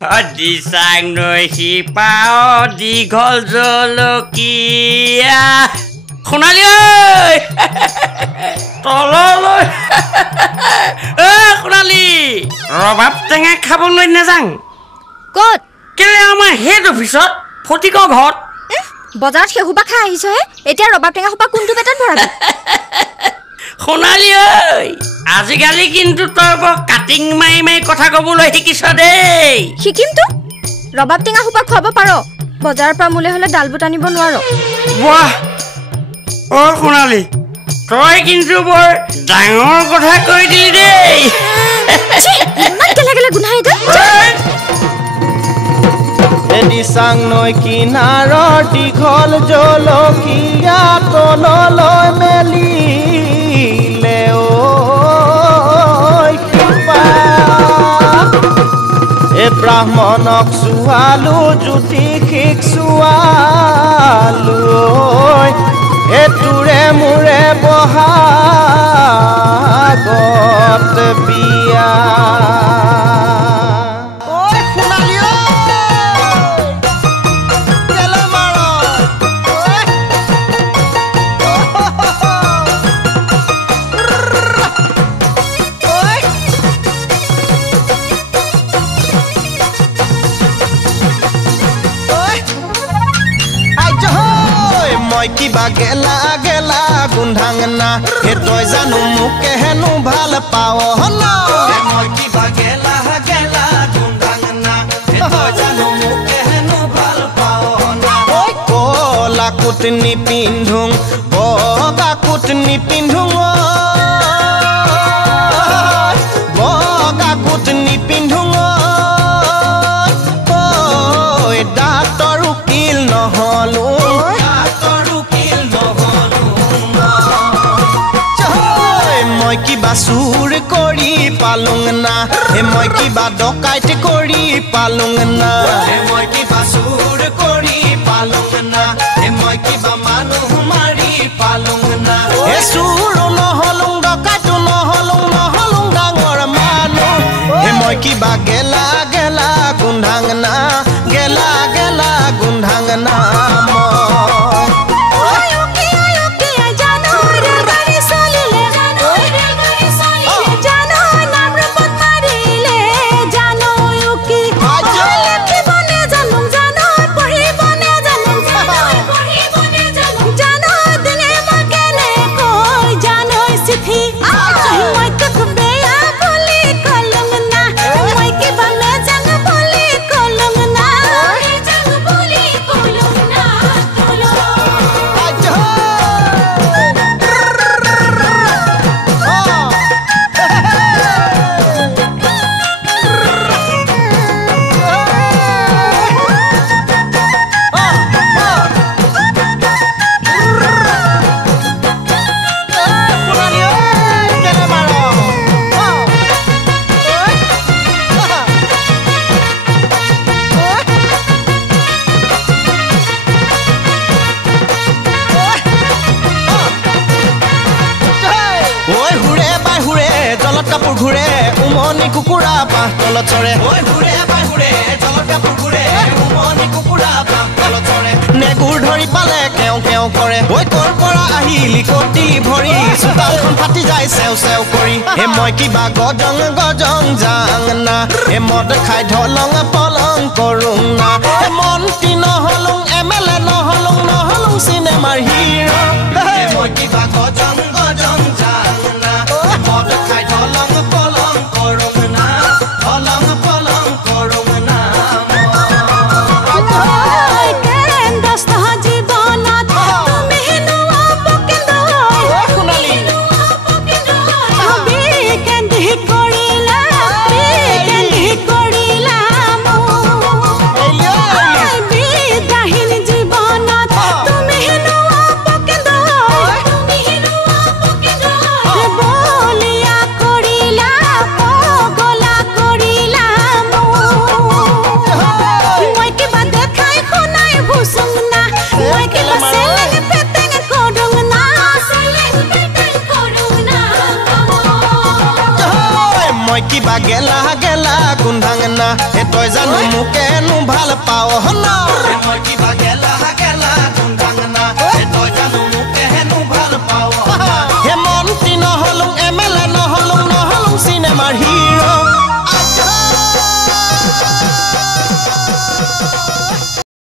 দিচাং নৈ শিপাও দীঘল জলকীয়া সোণালী ঐ তললৈ সোণালী ৰবাব টেঙা খাবলৈ নাযাং ক'ত কেলে আমাৰ হেড অফিচত ফটিকৰ ঘৰত বজাৰত সেহুবা খাই আহিছহে এতিয়া ৰবাব টেঙা সোপা কোনটো পেটত ভৰাবি সোণালী ঐ আজিকালি কিন্তু তই বৰ কাটিং মাৰি কথা ক'বলৈ শিকিছ দেই শিকিমতো ৰবাব টেঙা সোপা খুৱাব পাৰ বজাৰৰ পৰা মোলে হ'লে ডালবুট আনিব নোৱাৰ বাহ সোণালী তই কিন্তু বৰ ডাঙৰ কথা কৈ দিলি দেই ইমান কেলে কেলে গোন্ধাই দিচাং নৈ কিনাৰৰ দীঘল জলকীয়া তললৈ মেলিলে ব্ৰাহ্মণক চোৱালো জ্যোতিষিক চোৱালো তোৰে মোৰে বহাগত বিয়া কিবা গেলা গেলা গোন্ধাঙনা হে তই জানো মোকে হেনো ভাল পাৱ না মই কিবা গেলা গেলা গোন্ধাঙনা হে তই জানো মোকে হেনো ভাল পাৱ না কলা কোট নিপিন্ধোং বগা কোট নিপিন্ধোং বগা কোট নিপিন্ধোং ডাক্তৰ উকিল নহলো মই কিবা চুৰ কৰি পালুং না হে মই কিবা ডকাইত কৰি পালুং না হে মই কিবা চুৰ কৰি পালুং না হে মই কিবা মানুহ মাৰি পালুং না হে চুৰ নহলুং ডকাইতো নহলুং ডাঙৰ মানুহ হে মই কিবা গেলা গেলা গোন্ধাং না গেলা গেলা গোন্ধাং না কাপোৰ ঘূৰে উমনি কুকুৰা বাহ তলত চৰে ঘূৰে বাই ঘূৰে জলত কাপোৰ ঘূৰে উমনি কুকুৰা বাহ তলত চৰে নেগুৰ ধৰি পালে কেও কেও কৰে কৰ পৰা আহিলি কটি ভৰি চোতালখন ফাটি যায় চেও চেও কৰি হে মই কিবা গজং গজং যাং না হে মদ খাই ঢলং পলং কৰোং না হে মন্ত্ৰী নহলুং MLA